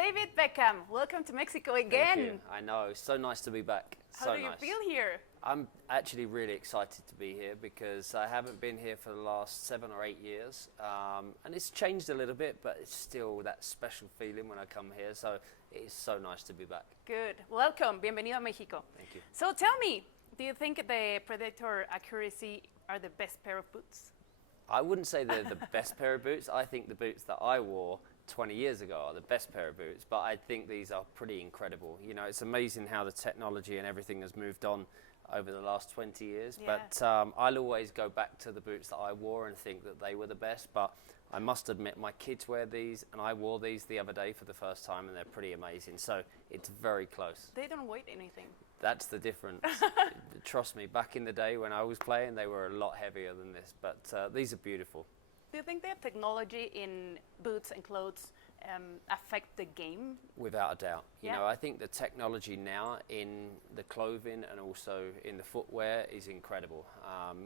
David Beckham, welcome to Mexico again. Thank you. I know, it's so nice to be back. How do you feel here? I'm actually really excited to be here because I haven't been here for the last 7 or 8 years, and it's changed a little bit, but it's still that special feeling when I come here, so it is so nice to be back. Good. Welcome. Bienvenido a Mexico. Thank you. So tell me, do you think the Predator Accuracy are the best pair of boots? I wouldn't say they're the best pair of boots. I think the boots that I wore 20 years ago are the best pair of boots, but I think these are pretty incredible. You know, it's amazing how the technology and everything has moved on over the last 20 years, Yeah. but I'll always go back to the boots that I wore and think that they were the best. But I must admit, my kids wear these, and I wore these the other day for the first time, and they're pretty amazing. So it's very close. They don't weigh anything. That's the difference. Trust me, back in the day when I was playing, they were a lot heavier than this, but these are beautiful. Do you think the technology in boots and clothes affect the game? Without a doubt. You Yeah. know, I think the technology now in the clothing and also in the footwear is incredible.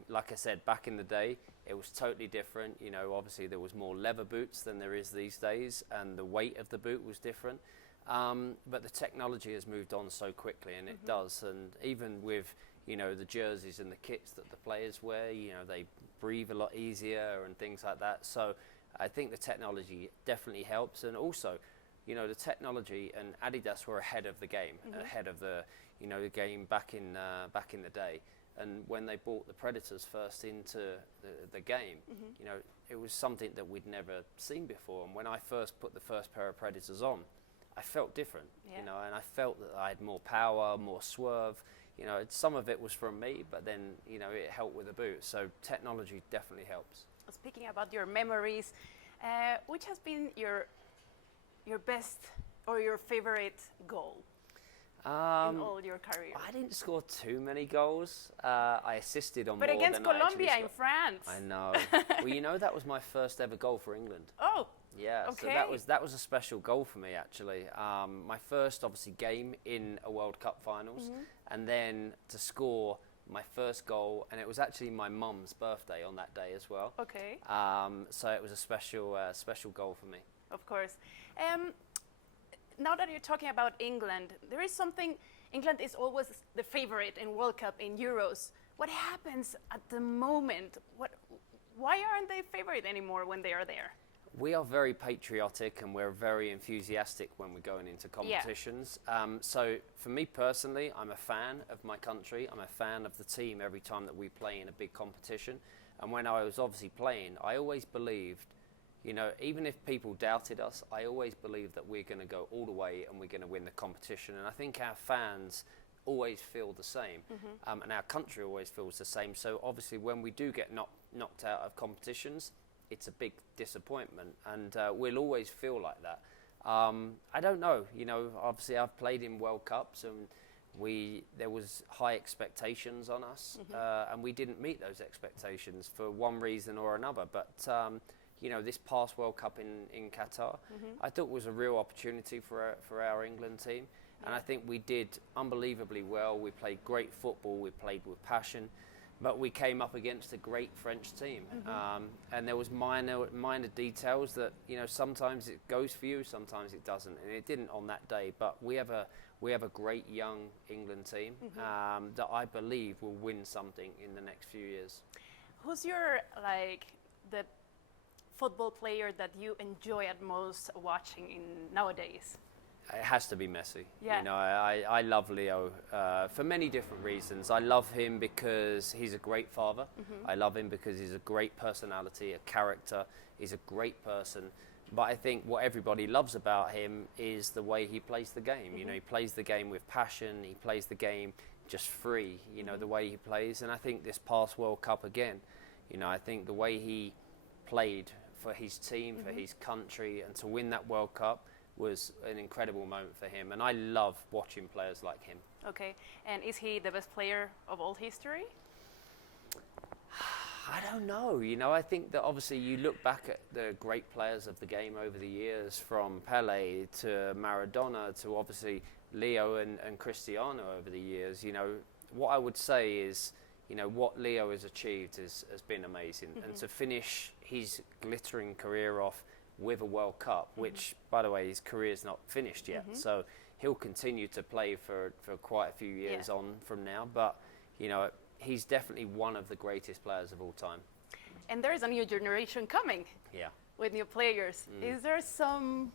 Like I said, back in the day, it was totally different. You know, obviously there was more leather boots than there is these days, and the weight of the boot was different. But the technology has moved on so quickly, and it does. And even with, you know, the jerseys and the kits that the players wear, you know, they breathe a lot easier and things like that. So I think the technology definitely helps. And also, you know, the technology and Adidas were ahead of the game, ahead of the, you know, the game back in the day. And when they brought the Predators first into the game, you know, it was something that we'd never seen before. And when I first put the first pair of Predators on, I felt different, Yeah. you know, and I felt that I had more power, more swerve. You know, some of it was from me, but then, you know, it helped with the boot. So technology definitely helps. Speaking about your memories, which has been your best or your favorite goal in all your career? I didn't score too many goals. I assisted on But more against than I actually Colombia in scored. France. I know. Well, you know, that was my first ever goal for England. Oh, Yeah, so Okay. that was a special goal for me, actually. My first, obviously, game in a World Cup finals, and then to score my first goal, and it was actually my mum's birthday on that day as well. okay. So it was a special goal for me. Of course. Now that you're talking about England, there is something. England is always the favorite in World Cup, in Euros. What happens at the moment? Why aren't they favorite anymore when they are there? We are very patriotic and we're very enthusiastic when we're going into competitions. So for me personally, I'm a fan of my country. I'm a fan of the team every time that we play in a big competition. And when I was obviously playing, I always believed, you know, even if people doubted us, I always believed that we're going to go all the way and we're going to win the competition. And I think our fans always feel the same, and our country always feels the same. So obviously when we do get knocked out of competitions, it's a big disappointment, and we'll always feel like that. I don't know, you know, obviously I've played in World Cups, and there was high expectations on us, and we didn't meet those expectations for one reason or another. But you know, this past World Cup in Qatar, I thought was a real opportunity for our England team, and I think we did unbelievably well. We played great football, we played with passion, but we came up against a great French team, and there was minor details that, you know, sometimes it goes for you, sometimes it doesn't, and it didn't on that day. But we have a great young England team that I believe will win something in the next few years. Who's your the football player that you enjoy at most watching nowadays? It has to be Messi. Yeah. You know, I love Leo for many different reasons. I love him because he's a great father. I love him because he's a great personality, a character. He's a great person. But I think what everybody loves about him is the way he plays the game. You know, he plays the game with passion. He plays the game just free, you know, the way he plays. And I think this past World Cup again, you know, I think the way he played for his team, for his country, and to win that World Cup was an incredible moment for him, and I love watching players like him. Okay, and is he the best player of all history? I don't know, you know, I think that obviously you look back at the great players of the game over the years, from Pele to Maradona to obviously Leo and Cristiano over the years. You know, what I would say is, you know, what Leo has achieved has been amazing, and to finish his glittering career off with a World Cup, which, by the way, his career's not finished yet. So he'll continue to play for quite a few years on from now. But, you know, he's definitely one of the greatest players of all time. And there is a new generation coming with new players. Is there some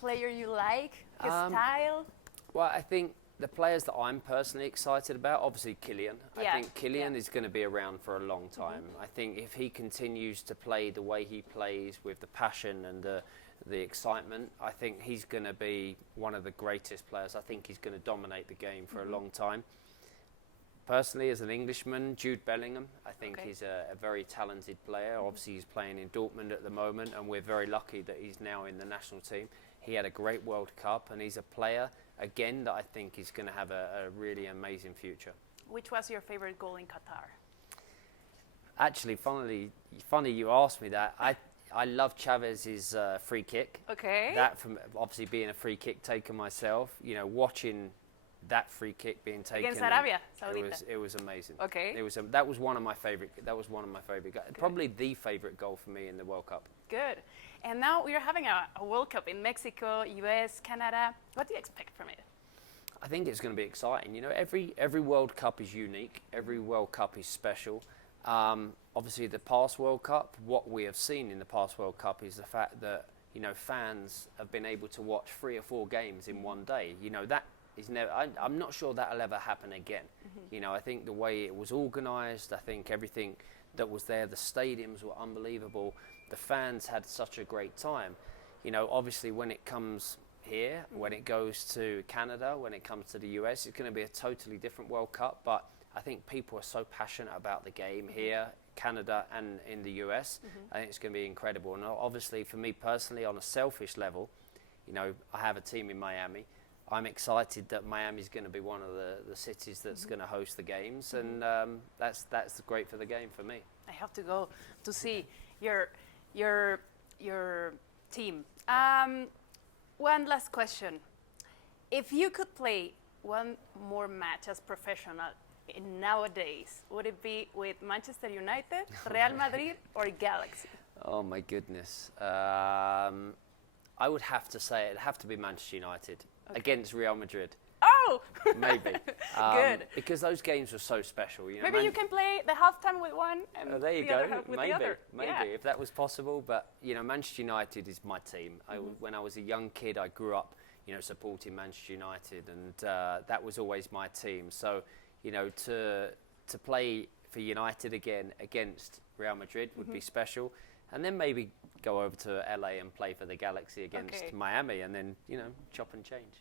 player you like, his style? Well, I think the players that I'm personally excited about, obviously Kylian. I think Kylian is going to be around for a long time. I think if he continues to play the way he plays with the passion and the excitement, I think he's going to be one of the greatest players. I think he's going to dominate the game for a long time. Personally, as an Englishman, Jude Bellingham, I think he's a very talented player. Obviously, he's playing in Dortmund at the moment, and we're very lucky that he's now in the national team. He had a great World Cup, and he's a player, again, that I think is going to have a really amazing future. Which was your favorite goal in Qatar? Actually, funny you asked me that. I love Chavez's free kick. Okay. That, from obviously being a free kick taker myself, you know, watching that free kick being taken against Arabia Saudita. It was amazing. Okay. That was one of my favorite. Probably the favorite goal for me in the World Cup. Good. And now we are having a World Cup in Mexico, US, Canada. What do you expect from it? I think it's going to be exciting. You know, every World Cup is unique. Every World Cup is special. Obviously, the past World Cup, what we have seen in the past World Cup is the fact that, you know, fans have been able to watch 3 or 4 games in one day. You know, that is never. I'm not sure that'll ever happen again. You know, I think the way it was organised, I think everything that was there, the stadiums were unbelievable. The fans had such a great time. You know, obviously when it comes here, when it goes to Canada, when it comes to the US, it's going to be a totally different World Cup. But I think people are so passionate about the game here, Canada and in the US. I think it's going to be incredible. And obviously for me personally, on a selfish level, you know, I have a team in Miami. I'm excited that Miami is going to be one of the cities that's going to host the games, and that's great for the game for me. I have to go to see your team. One last question: if you could play one more match as professional in nowadays, would it be with Manchester United, Real Madrid, or Galaxy? Oh my goodness! I would have to say it'd have to be Manchester United. Against Real Madrid. Oh! Maybe. Good. Because those games were so special. You know, maybe you can play the halftime with one and there you the go. other half with the other. Maybe, if that was possible. But, you know, Manchester United is my team. When I was a young kid, I grew up, you know, supporting Manchester United, and that was always my team. So, you know, to play for United again against Real Madrid would be special. And then maybe go over to LA and play for the Galaxy against Miami, and then, you know, chop and change.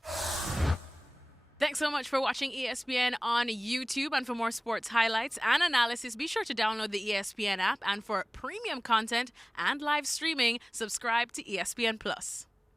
Thanks so much for watching ESPN on YouTube. And for more sports highlights and analysis, be sure to download the ESPN app. And for premium content and live streaming, subscribe to ESPN Plus.